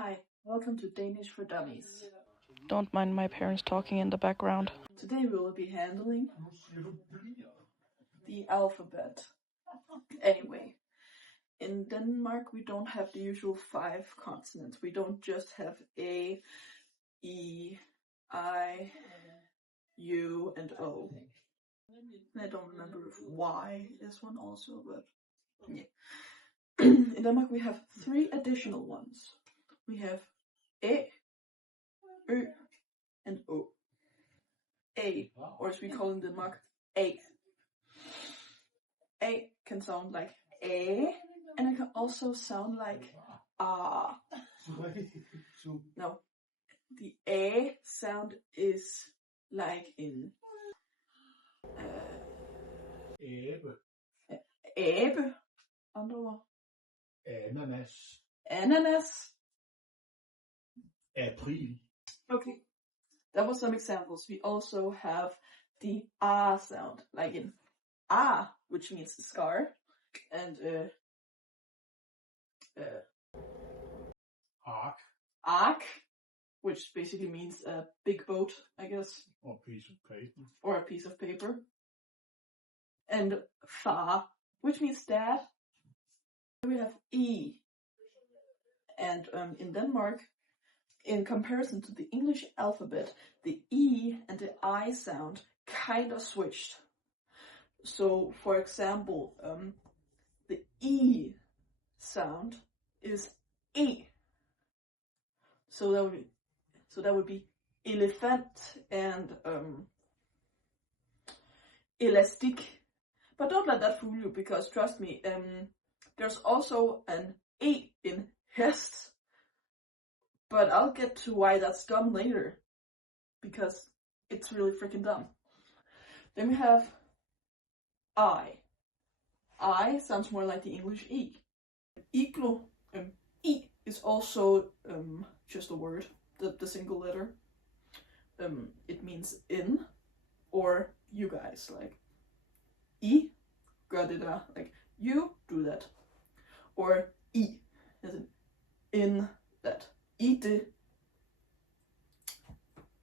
Hi, welcome to Danish for Dummies. Don't mind my parents talking in the background. Today we will be handling the alphabet. Anyway, in Denmark we don't have the usual 5 consonants. We don't just have A, E, I, U, and O. I don't remember if Y is one also, but yeah. In Denmark we have 3 additional ones. We have A, Ø, and O. A, or as we call in Denmark, A. A can sound like A, and it can also sound like ah. No, the A sound is like in æbe, andre ord. Ananas. April. Okay, that was some examples. We also have the ah sound, like in ah, which means the scar, and ark, which basically means a big boat, I guess. Or a piece of paper. Or a piece of paper. And far, which means dad. We have E. And in Denmark, in comparison to the English alphabet, the E and the I sound kind of switched. So, for example, the E sound is E. So that would be elephant and elastic. But don't let that fool you, because trust me, there's also an E in hest. But I'll get to why that's dumb later, because it's really freaking dumb. Then we have I. I sounds more like the English E. Iglo, E is also just a word, the single letter. It means in, or you guys, like I gør det der, like you do that, or I as in that. I det.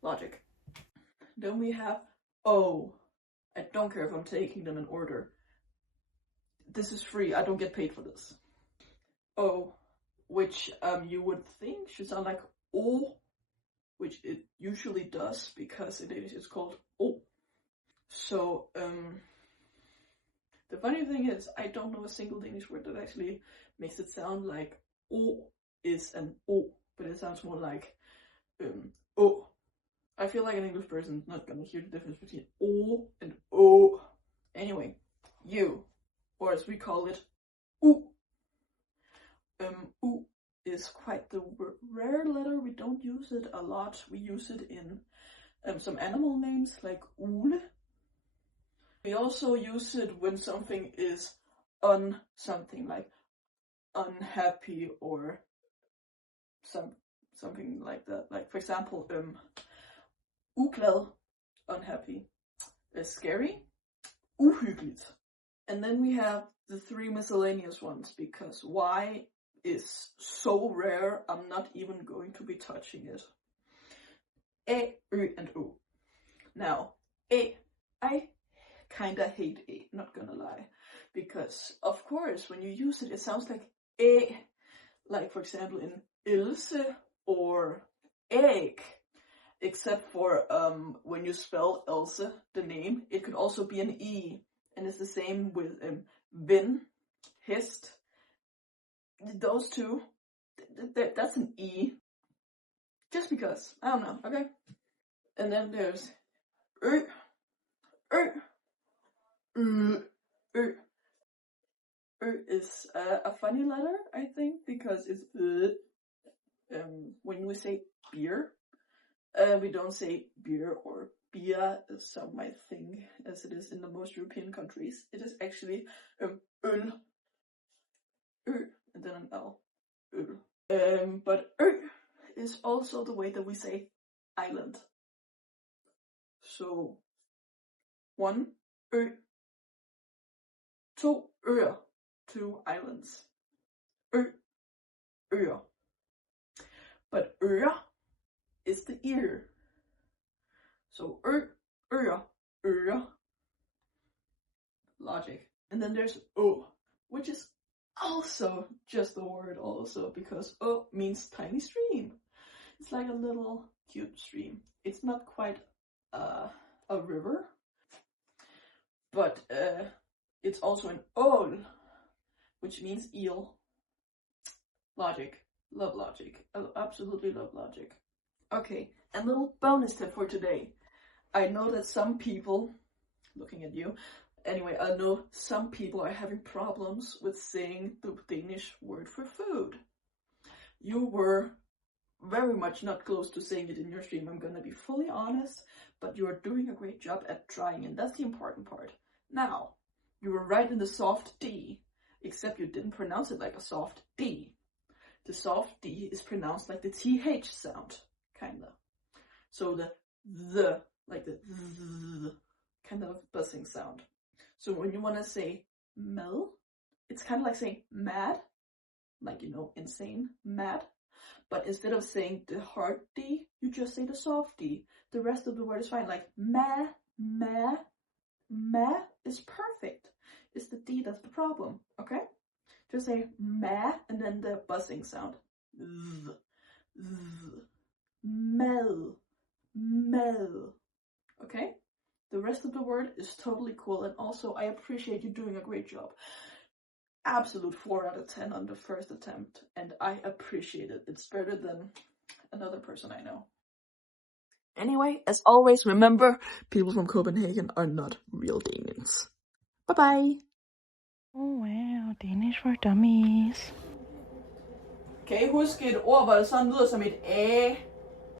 Logic. Then we have O. I don't care if I'm taking them in order. This is free, I don't get paid for this. O, which you would think should sound like O, which it usually does, because in Danish it's called O. So, the funny thing is, I don't know a single Danish word that actually makes it sound like O is an O, but it sounds more like O. I feel like an English person is not gonna hear the difference between O and O. Anyway, U, or as we call it, U. U is quite the rare letter. We don't use it a lot. We use it in some animal names like Ule. We also use it when something is something like unhappy or something like that. Like, for example, uglad, unhappy, scary, uhyggeligt. And then we have the 3 miscellaneous ones, because Y is so rare, I'm not even going to be touching it. A, Ø, and O. Now, A, I kinda hate A, not gonna lie. Because, of course, when you use it, it sounds like A. Like, for example, in Ilse or egg. Except for when you spell Else, the name, it could also be an E. And it's the same with Vin, hest. Those two, that's an E. Just because, I don't know, okay? And then there's Ø, Ø, Ø, Ø. Ø is a funny letter, I think, because it's when we say beer, we don't say beer or beer, as some might think, as it is in the most European countries. It is actually øl, Ø, and then an L, øl. But Ø is also the way that we say island. So, 1 Ø, 2 øer, 2 islands. Ø, øer. But is the ear. So øre. Logic. And then there's o, which is also just the word also, because o means tiny stream. It's like a little cute stream. It's not quite a river, but it's also an ål, which means eel. Logic. Love logic. I absolutely love logic. Okay, and little bonus tip for today. I know that some people, looking at you, anyway, I know some people are having problems with saying the Danish word for food. You were very much not close to saying it in your stream, I'm gonna be fully honest, but you are doing a great job at trying, and that's the important part. Now, you were right in the soft D, except you didn't pronounce it like a soft D. The soft D is pronounced like the TH sound, kinda. So the, like the th, kind of buzzing sound. So when you want to say mel, it's kind of like saying mad, like, you know, insane, mad. But instead of saying the hard D, you just say the soft D. The rest of the word is fine, like ma is perfect. It's the D that's the problem, okay? Just say ma and then the buzzing sound. Mel. Okay? The rest of the word is totally cool, and also I appreciate you doing a great job. Absolute 4 out of 10 on the first attempt, and I appreciate it. It's better than another person I know. Anyway, as always, remember, people from Copenhagen are not real Danians. Bye-bye! Oh wow, Danish for dummies. Kan I huske et ord, hvor det sådan lyder som et æ?